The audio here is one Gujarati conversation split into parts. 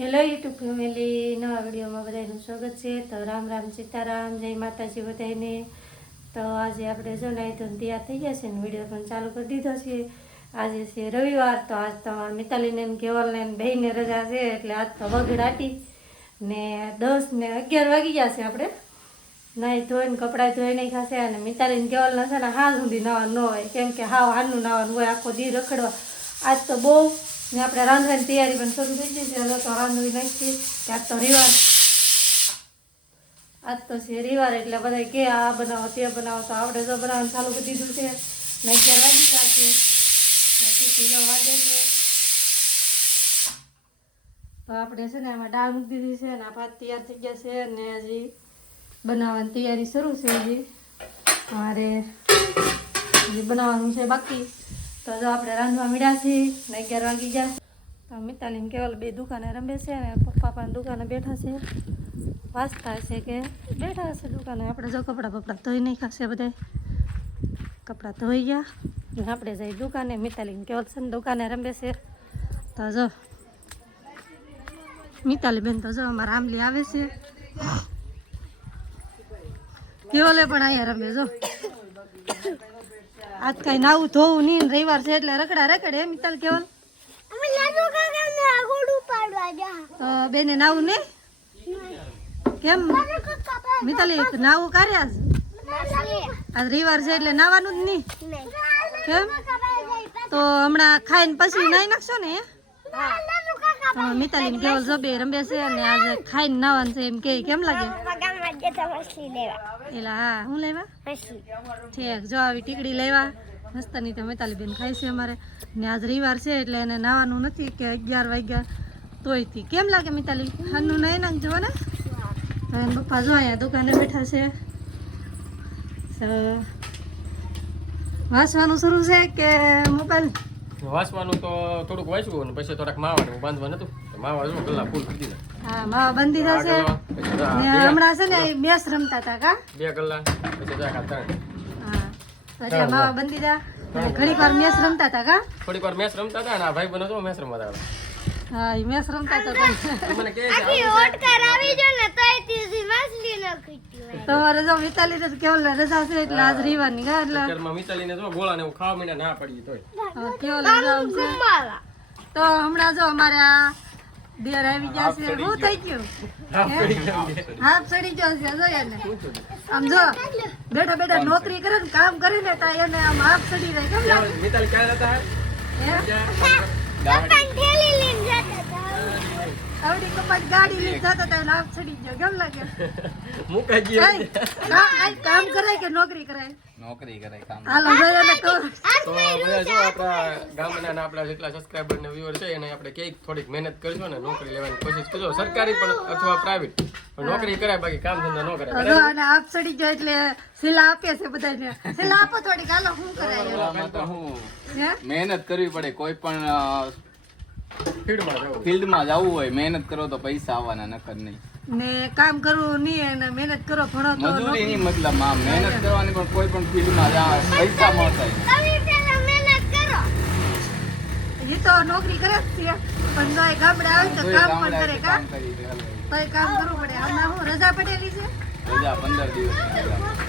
હેલો યુટ્યુબ ફેમિલી, નવા વિડીયોમાં બધાનું સ્વાગત છે. તો રામ રામ સીતારામ, જય માતાજી બધાને. તો આજે આપણે જો નાઈ ધોઈને તૈયાર થઈ ગયા છે ને વિડીયો પણ ચાલુ કરી દીધો છે. આજે છે રવિવાર, તો આજ તમારા મિતાલીને કેવલને બહેને રજા છે એટલે આજ તો વગડાટી ને 10 ને 11 વાગી ગયા છે. આપણે નાઈ ધોઈને કપડાં ધોઈ નહીં ખાશે અને મિતાલીને કેવલના છે ને હાલ સુધી નાવાનું ન હોય, કેમ કે હાવ હાલનું નાવાનું હોય, આખો દી રખડવા. આજ તો બહુ ને આપણે રાંધવાની તૈયારી પણ શરૂ થઈ ગઈ છે. હવે તો રાંધવી નાખીએ કે આજ તો રવિવાર, આજ તો છે રવિવાર એટલે બધા કે આ બનાવો તે બનાવો, તો આપણે જો બનાવવાનું ચાલુ કરી દીધું છે ને 11 વાગી ગયા છે. પછી વાગે છે તો આપણે છે ને એમાં દાળ મૂકી દીધી છે અને આ ભાત તૈયાર થઈ ગયા છે અને હજી બનાવવાની તૈયારી શરૂ છે. હજી મારે હજી બનાવવાનું છે બાકી. તો જો આપણે રાંધવા મળ્યા છીએ ને 11 વાગી ગયા. તો મિતાલીને કેવલ બે દુકાને રમે છે અને પપ્પા પણ દુકાને બેઠા છે, વાંચતા હશે કે બેઠા હશે દુકાને. આપણે જો કપડાં ધોઈ નહીં ખાશે, બધા કપડાં ધોઈ ગયા ને આપણે જઈ દુકાને. મિતાલીને કેવલ છે ને દુકાને રમે છે. તો જો મિતાલી બેન તો જો અમારા આંબલી આવે છે, કેવલે પણ અહીંયા રમે. જો આજ કઈ નાવું ધોવું નહીં, રવિવાર છે એટલે રખડા રખડે. મિતાલ કેવલ તો બેને નાવું નહીં કેમ? મિતાલી નાવું કાર્યા આજ રવિવાર છે એટલે નાવાનું જ નહીં કેમ? તો હમણાં ખાઈને પછી નાઈ નાખશો ને? મિતાલી કેવલ જો બે રમે છે અને આજે ખાઈને નાવાનું છે એમ કે કેમ લાગે? એલા હા, હું લેવા ઠીક. જો આવી ટીકડી લેવા મસ્તની તો મિતાલી બેન ખાય છે અમારે. ને આજ રવિવાર છે એટલે એને નાવાનું નથી કે 11 વાગ્યા તોયથી. કેમ લાગે મિતાલી? હાનું નહીં નાખજો ને. તો એને પપ્પા જો અહીંયા દુકાને બેઠા છે. વાંચવાનું શરૂ છે કે મોબાઈલ? વાંચવાનું તો થોડુંક વાંચ્યું અને પછી થોડાક માવાનું બાંધવા નતું. માવા જો કલાક ફૂલ કરી દીધા. હા, માવા બંધી થશે. હમણાં છે ને મેચ રમતા હતા કા 2 કલાક પછી જાકા 3. હા, તો એટલે માવા બંધી જા. ઘણી વાર મેચ રમતા હતા કા? થોડીક વાર મેચ રમતા હતા અને આ ભાઈ બનો તો મેચ રમવા હતા. હા, ઈ મેચ રમતા હતા. મને કહે છે આખી ઓટકાર આવી જો ને તોય તીજી માછલી ન ખીટ્યું. તમારે જો મિતાલી ને કેવલ રજા છે એટલે આજ રવિવારની કા એટલે ઘરમાં મિતાલીને જો ગોળા ને એવું ખાવા મીને ના પડી તોય કેવલ રજા છે. તો હમણાં જો અમારે આ દેર આવી ગયા છે. શું થઈ ગયું? હાથ ચડી ગયો છે. જો એને આમ જો બેઠા બેઠા નોકરી કરે ને કામ કરે ને તા એને આમ હાથ ચડી જાય. કેમ લાગે મિતાલી ક્યાં રહેતા પપ્પા ઠેલી લઈને જતા હતા. આવડી કપાટ ગાડી લઈને જતા હતા એટલે હાથ ચડી ગયો. કેમ લાગે? મુકાઈ ગયો. કામ કરાય કે નોકરી કરાય? નોકરી કરાય કામ. હાલો ભાઈ એને કહો. તો બધા જો આપણા ગામના ને આપણા જેટલા સબસ્ક્રાઇબર ને વ્યુઅર છે એને આપણે કે થોડીક મહેનત કરજો ને નોકરી લેવાની કોશિશ કરજો, સરકારી પણ અથવા પ્રાઇવેટ પણ નોકરી કરાય, બાકી કામ ધંધા ન કરાય. જો અને હાથ ચડી ગયો એટલે સિલા આપે છે બધાને. સિલા આપો થોડીક. હાલો શું કરાય? તો હું હે મહેનત કરવી પડે. કોઈ પણ ફીલ્ડમાં જવું. ફિલ્ડમાં જવું હોય મહેનત કરો તો પૈસા આવવાના, નકર નહીં. ને કામ કરવું નહીં અને મહેનત કરો ભણો તો મજૂરી નહીં, મતલબ આમ મહેનત કરવાની, પણ કોઈ પણ ફિલ્ડમાં જાઓ પૈસા મળતા હોય. તમે પેલા મહેનત કરો. એ તો નોકરી કરે જ છે પણ જો એ ગામડે આવે તો તોય કામ પણ ગામડે કરે કા? કામ કરી દે, હાલો. તો એ કામ કરવું પડે. હમણાં હું રજા પડેલી છે રજા 15 દિવસ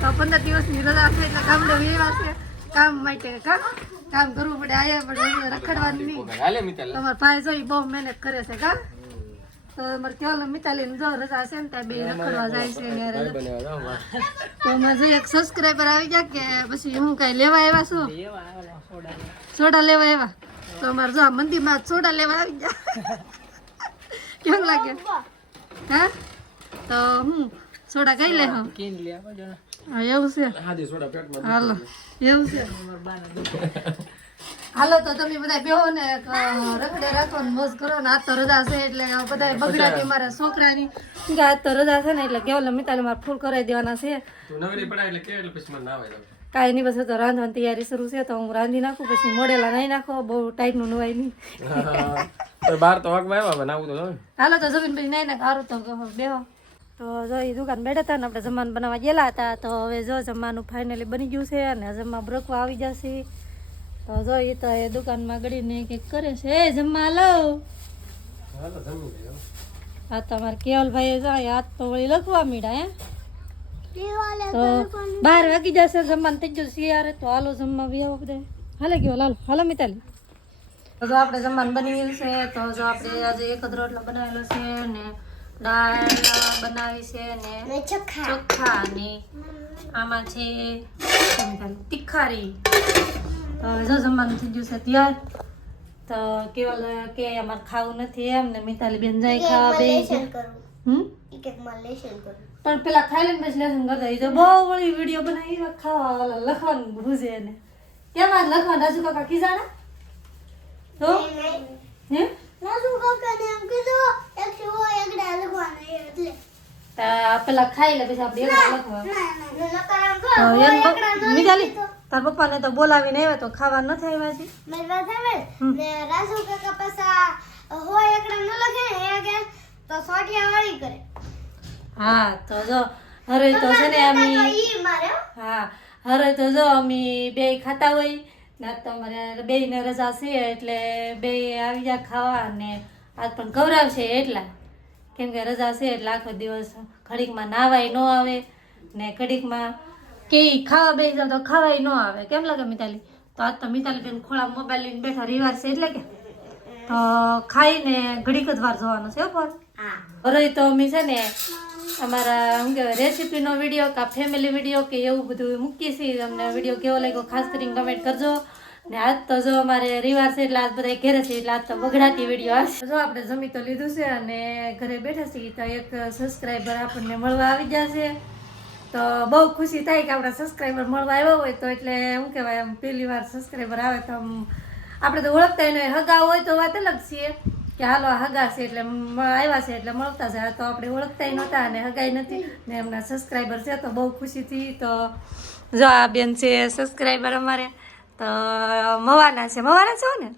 તો 15 દિવસની રજા છે એટલે ગામડે વેવા છે કામ માટે કા? કામ કરવું પડે. આયા પડે રખડવાનું નહીં. હાલે મિતાલ. તમારા ભાઈ જોઈ બહુ મહેનત કરે છે કા? તો અમારે કેવલ મિતાલીને જો રજા છે ને ત્યાં બે રખડવા જાય છે ને રજા. તો અમારે જો એક સબસ્ક્રાઈબર આવી ગયા કે પછી હું કઈ લેવા આવ્યા છું? સોડા લેવા આવ્યા. તો અમારે જો આ મંદિરમાં સોડા લેવા આવી ગયા. કેમ લાગે? હા, તો હું સોડા કઈ લે હા એવું છે. હાજી સોડા પેટમાં. હાલો એવું છે. હાલો તો તમે બધા બેહો ને રખડે રાખો ને મોજ કરો ને. આજ તો રજા છે એટલે બધા બગડાટી મારા છોકરાની કે આજ તો રજા છે ને એટલે કેવલ મિતાલી મારે ફૂલ કરાવી દેવાના છે. તું નવરી પડાય એટલે કે એટલે પછી મને ના આવે. કાંઈ નહીં, બસ તો રાંધવાની તૈયારી શરૂ છે તો હું રાંધી નાખું. પછી મોડેલા નહીં નાખો, બહુ ટાઈટનું નવાય નહીં. તો બહાર તો વાગમાં આવ્યા પણ આવું તો જોઈએ. હાલો તો જમીન પછી નહીં નાખ સારું તો બેહો. તો જો એ દુકાન બેઠા હતા ને આપણે જમવાનું બનાવવા ગયેલા હતા. તો હવે જો જમવાનું ફાઇનલી બની ગયું છે અને જમવા બ્રકવા આવી જશે. તો જો એ તો એ દુકાનમાં ગળીને કંઈક કરે છે. એ જમવા લો હાલો જમી લઈએ. આ તમારે કેવલભાઈ જાય આજ તો વળી લખવા મીડા હે દિવાલે તો 12 વાગી જશે જમવાનું થઈ જશે યાર તો હાલો જમવા બી આવો બધા હાલે ગયો હાલો મિતાલી તો જો આપણે જમવાનું બની ગયું છે તો જો આપણે આજે એક જ રોટલો બનાવેલો છે ને દાળ બનાવી છે ને ચોખા ને આમાં છે તીખારી તો જો જમવાનું થઈ ગયું છે ત્યાર તો કેવલ કે અમારે ખાવું નથી એમ ને મિતાલી બેન જાય ખાવા બે પણ પેલા ખાઈ લઈને પછી લેસન કરતા એ તો બહુ વળી વિડીયો બનાવી ખાવા લખવાનું ભૂજે ને કેમ આજ લખવાનું રાજુ કાકા ખીજાણા તો હે પેલા ખાઈ લે પછી આપણે લખવા મિતાલી તાર પપ્પાને તો બોલાવીને આવ્યા તો ખાવા નથી આવ્યા છે રાજુ કાકા પાછા હોય એકડા ન લખે ને તો સોટિયા વાળી કરે હા તો જો હરે તો છે ને અમે હા હરે તો જો અમે બે ખાતા હોય ના તો અમારે બે ને રજા છે એટલે બે આવી જાય ખાવા ને આજ પણ ગૌરવ છે એટલા કેમ કે રજા છે એટલે આખો દિવસ ઘડીકમાં નાવાય ન આવે ને ઘડીકમાં કે ખાવા બેસી જાવ તો ખાવાય ન આવે કેમ લાગે મિતાલી તો આજ તો મિતાલી બેન ખોળા મોબાઈલ લઈને બેઠા રવિવાર છે એટલે કે તો ખાઈને ઘડીક જ વાર જોવાનો છે પણ હરે તો અમે છે ને અમારા શું કહેવાય રેસીપીનો વિડીયો કે ફેમિલી વિડીયો કે એવું બધું મૂકીએ છીએ અમને વિડીયો કેવો લાગ્યો ખાસ કરીને કમેન્ટ કરજો ને આજ તો જો અમારે રવિવાર છે એટલે આજ બધા ઘરે છે એટલે આજ તો બગડાતી વિડીયો આવશે જો આપણે જમી તો લીધું છે અને ઘરે બેઠા છીએ તો એક સબસ્ક્રાઈબર આપણને મળવા આવી જશે તો બહુ ખુશી થાય કે આપણા સબસ્ક્રાઈબર મળવા આવ્યા હોય તો એટલે શું કહેવાય આમ પહેલી વાર સબસ્ક્રાઈબર આવે તો આમ આપણે તો ઓળખતા નહીં હગા હોય તો વાત અલગ છીએ કે હાલો હગા છે એટલે આવ્યા છે એટલે મળતા જાય તો આપણે ઓળખતા નહોતા અને હગાઈ નથી ને એમના સબસ્ક્રાઈબર છે તો બહુ ખુશીથી તો જો આ બેન છે સબસ્ક્રાઈબર અમારે તો મવાના છે ને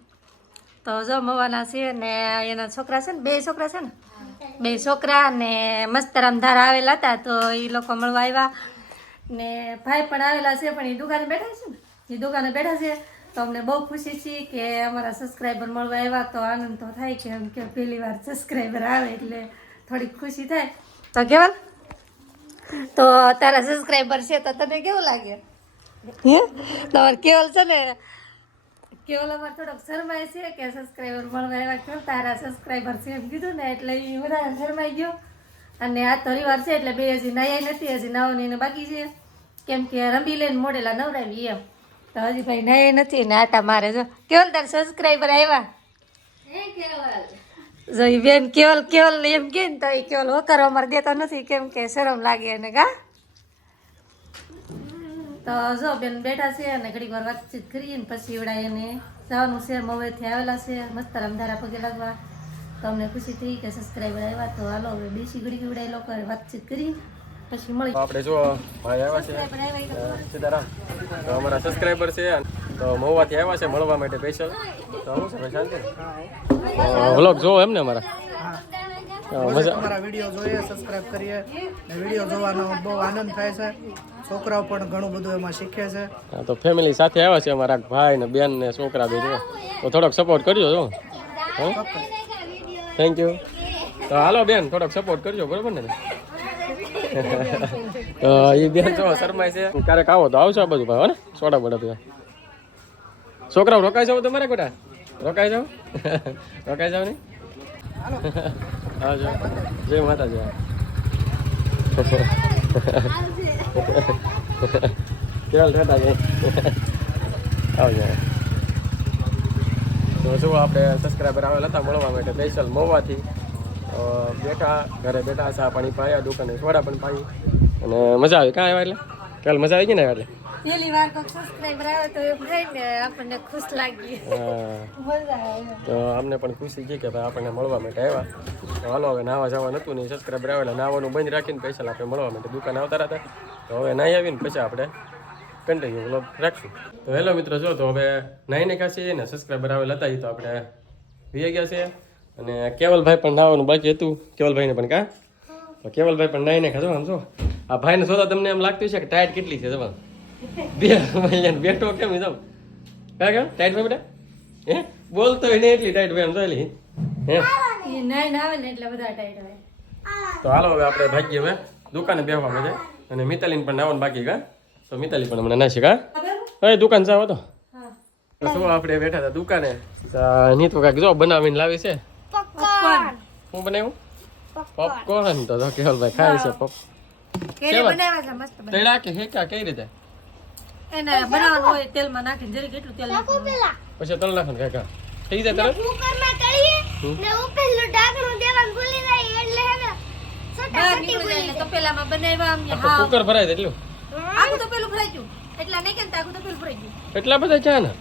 તો જો મવાના છે ને એના છોકરા છે ને બે છોકરા છે ને બે છોકરા ને મસ્તરામ ધારા આવેલા હતા તો એ લોકો મળવા આવ્યા ને ભાઈ પણ આવેલા છે પણ એ દુકાને બેઠા છે ને એ દુકાને બેઠા છે તો અમને બહુ ખુશી છે કે અમારા સબસ્ક્રાઈબર મળવા આવ્યા તો આનંદ તો થાય કે એમ કે પહેલી વાર સબસ્ક્રાઈબર આવે એટલે થોડીક ખુશી થાય તો કેવલ તો તારા સબસ્ક્રાઈબર છે તો તને કેવું લાગે હે તમારે કેવલ છે ને કેવલ અમારે થોડોક શરમાય છે કે સબસ્ક્રાઈબર મળવા આવ્યા કેમ તારા સબસ્ક્રાઈબર છે એમ કીધું ને એટલે એ બધા શરમાઈ ગયો અને આ તો રવિવાર છે એટલે બે હજી નાયા નથી હજી નાવાની એને બાકી છે કેમ કે રમી લઈને મોડેલા નવરાવી એમ તો હજી ભાઈ નાયા નથી ને આટા મારે જો કેવલ તાર સબસ્ક્રાઈબર આવ્યા જો એ બેન કેવલ એમ કે ને તો એ કેવલ વકારો અમારે દેતા નથી કેમ કે શરમ લાગે એને કા તો જો બેન બેઠા છે અને ઘડીક વાર વાતચીત કરીએ ને પછી એવડા એને જવાનું છે મવેથી આવેલા છે મસ્ત રામધારા પગે લાગવા તો અમને ખુશી થઈ કે સબસ્ક્રાઈબર આવ્યા તો હાલો હવે બેસી ઘડીક એવડા એ લોકો વાતચીત કરી પછી મળી આપણે જો ભાઈ આવ્યા છે સીતારામ તો અમારા સબસ્ક્રાઈબર છે તો મહુવાથી આવ્યા છે મળવા માટે સ્પેશિયલ તો શું છે ભાઈ શાંતિ વ્લોગ જોવો એમ ને અમારા મજા અમારા વિડીયો જોઈએ સબસ્ક્રાઇબ કરીએ ને વિડીયો જોવાનો બહુ આનંદ થાય છે છોકરાઓ પણ ઘણું બધું એમાં શીખે છે હા તો ફેમિલી સાથે આવ્યા છે અમારા ભાઈ ને બેન ને છોકરા બે જો તો થોડોક સપોર્ટ કરજો જો થેન્ક યુ તો હાલો બેન થોડોક સપોર્ટ કરજો બરોબર ને તો એ બેન જો શરમાય છે ક્યારેક આવો તો આવશો આ બાજુ ભાઈ ને સોડા બોડા પીવા છોકરાઓ રોકાઈ જાવ તમારે બેટા રોકાઈ જાવ ને હા જો જય માતાજી કેવલ ટાટા જય આવજો તો શું આપણે સબસ્ક્રાઈબર આવેલા હતા મળવા માટે સ્પેશિયલ મહુવાથી બેઠા ઘરે બેઠા ચા પાણી પાયા દુકાને સોડા પણ પાઈ અને મજા આવી કાં આવ્યા એટલે કાલ મજા આવી ગઈ ને એટલે પહેલી વાર કોઈ સબસ્ક્રાઇબર આવે તો એમ થાય ને આપણને ખુશ લાગી મજા આવે તો અમને પણ ખુશી છે કે ભાઈ આપણને મળવા માટે આવ્યા તો હાલો હવે નાવા જવાનું હતું નહીં સબસ્ક્રાઈબર આવેલા નાવાનું બંધ રાખીને પૈસા આપણે મળવા માટે દુકાને આવતા હતા તો હવે નાહી આવીને પછી આપણે કન્ટિન્યુ વ્લોગ રાખશું તો હેલો મિત્રો જો તો હવે નાહીને ખાસી ને સબસ્ક્રાઈબર આવેલા હતા એ તો આપણે વી ગયા છે અને કેવલભાઈ પણ નાવાનું બાકી હતું કેવલભાઈને પણ કાં તો કેવલભાઈ પણ નાહીને ખાધો આમ જો આ ભાઈને જોતા તમને એમ લાગતું છે કે ટાઈટ કેટલી છે જવા બે મહિના બેઠો કેમ જાવ કાં ટાઈટ ભાઈ બેટા હે બોલતો હોય ને એટલી ટાઈટ ભાઈ એમ જોઈ હે એ નાઈને આવે ને એટલે બધા ટાઈટ હોય. તો હાલો હવે આપણે ભાગીએ હવે દુકાને બેસવા મળે અને મિતાલીને પણ નાવાનું બાકી કા તો મિતાલી પણ હમણાં નાસી કા હવે દુકાન જાવ તો શું આપણે બેઠા હતા દુકાને ની તો કાંઈક જો બનાવીને લાવી છે પોપકોર્ન શું બનાવ્યું પોપકોર્ન તો કેવલભાઈ ખાય છે પોપ કેરી બનાવ્યા છે મસ્ત તળ્યા કે હેકા કઈ રીતે એને બનાવવાનું હોય તેલમાં નાખીને જરીક એટલું તેલ નાખો પેલા પછી તળ નાખો કાકા થઈ જાય તરત કુકરમાં તળીએ ને ઉપરનું ઢાંકણું દેવાનું ભૂલી જાય એટલે હે ને બહાર સટાસટી નીકળી ભૂલી જાય તો પેલામાં બનાવ્યા આમ આખું હા કુકર ભરાય છે એટલું આખું તો પેલું ભરાઈ ગયું એટલા નહીં કે આખું તો પેલું ભરાઈ ગયું એટલા બધા ચા ને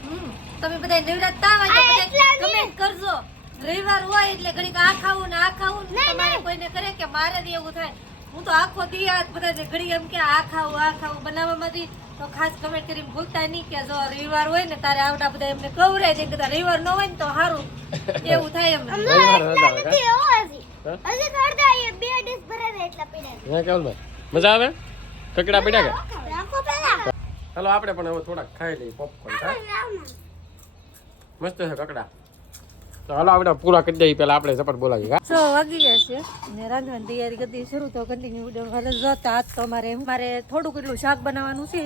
તમે બધા નિવરાતતા હોય તો બધા કમેન્ટ કરજો રવિવાર હોય એટલે ઘડીક આ ખાવું ને આ ખાવું ને તમારે કોઈને કરે કે મારે દી એવું થાય હું તો આખો દી આ બધા ઘડી એમ કે આ ખાવું બનાવવામાંથી તો ખાસ કમેન્ટ કરીને ભૂલતા નહીં કે જો રવિવાર હોય ને તારે આવડા બધા એમને કવરાય છે કે રવિવાર ન હોય ને તો સારું એવું થાય એમ નથી હો હજી અડધા એ બે ડીશ ભરે એટલા પીડા હે કેવલભાઈ મજા આવે કકડા પડ્યા કે રાખો પેલા હાલો આપણે પણ હવે થોડાક ખાઈ લઈએ પોપકોર્ન મસ્ત છે કકડા તો હાલો આપણે પૂરા કરી દઈએ પેલા આપણે ઝપટ બોલાવીએ 6 વાગી ગયા છે ને રાંધવાની તૈયારી કરી શરૂ તો કન્ટિન્યુ વિડીયો જોતા આજ તો મારે થોડુંક એટલું શાક બનાવવાનું છે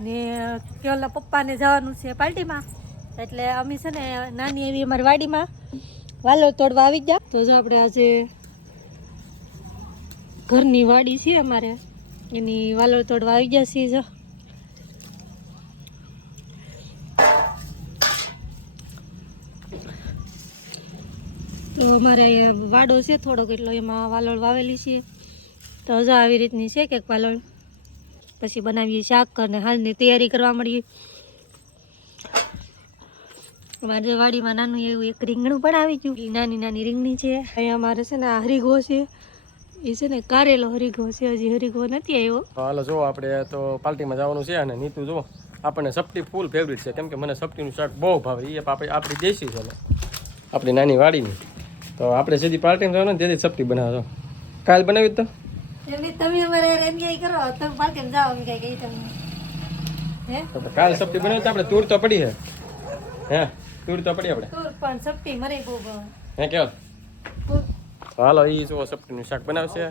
ને કેવલના પપ્પાને જવાનું છે પાર્ટીમાં એટલે અમે છે ને નાની એવી અમારી વાડીમાં વાલો તોડવા આવી ગયા તો જો આપણે આજે ઘરની વાડી છે અમારે એની વાલો તોડવા આવી ગયા છીએ જો તો અમારે અહીંયા વાડો છે થોડોક એટલો એમાં વાલોળ વાવેલી છે તો હજુ આવી રીતની છે કે વાલોળ પછી બનાવીએ શાક અને હાલની તૈયારી કરવા મળીએ અમારે વાડીમાં નાનું એવું એક રીંગણું પણ આવી ગયું નાની નાની રીંગણી છે અહીંયા અમારે છે ને આ હરીગો છે એ છે ને કારેલો હરીગો છે હજી હરીગો નથી આવ્યો હાલો જો આપણે તો પાર્ટીમાં જવાનું છે અને નીતુ જો આપણને સપટી ફૂલ ફેવરિટ છે કેમ કે મને સપટીનું શાક બહુ ભાવે એ આપણી દેશી છે ને આપણી નાની વાડીની તો આપણે સીધી પાર્ટીમાં જવાનું ને તેથી સપટી બનાવજો કાલ બનાવી તો તમે અમારે એન્જોય કરો તમે પાર્ટીમાં જાઓ અમે કઈ તમને હે તો કાલ સપટી બનાવી તો આપણે તૂર તો પડી છે હે તૂર તો પડી આપણે તુર પણ સપટી મરે બહુ ભાવે હે કેવલ તો હાલો એ જો સપટીનું શાક બનાવશે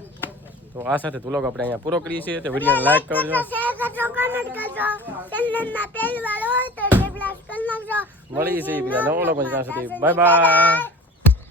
તો આ સાથે વ્લોગ આપણે અહીંયા પૂરો કરીએ છીએ તો વિડીયોને લાઈક કરજો શેર કરજો કમેન્ટ કરજો ચેનલમાં પહેલી વાર હોય તો સબસ્ક્રાઇબ કરી નાખજો મળીએ છીએ બીજા નવા લોકો ત્યાં સુધી બાય બાય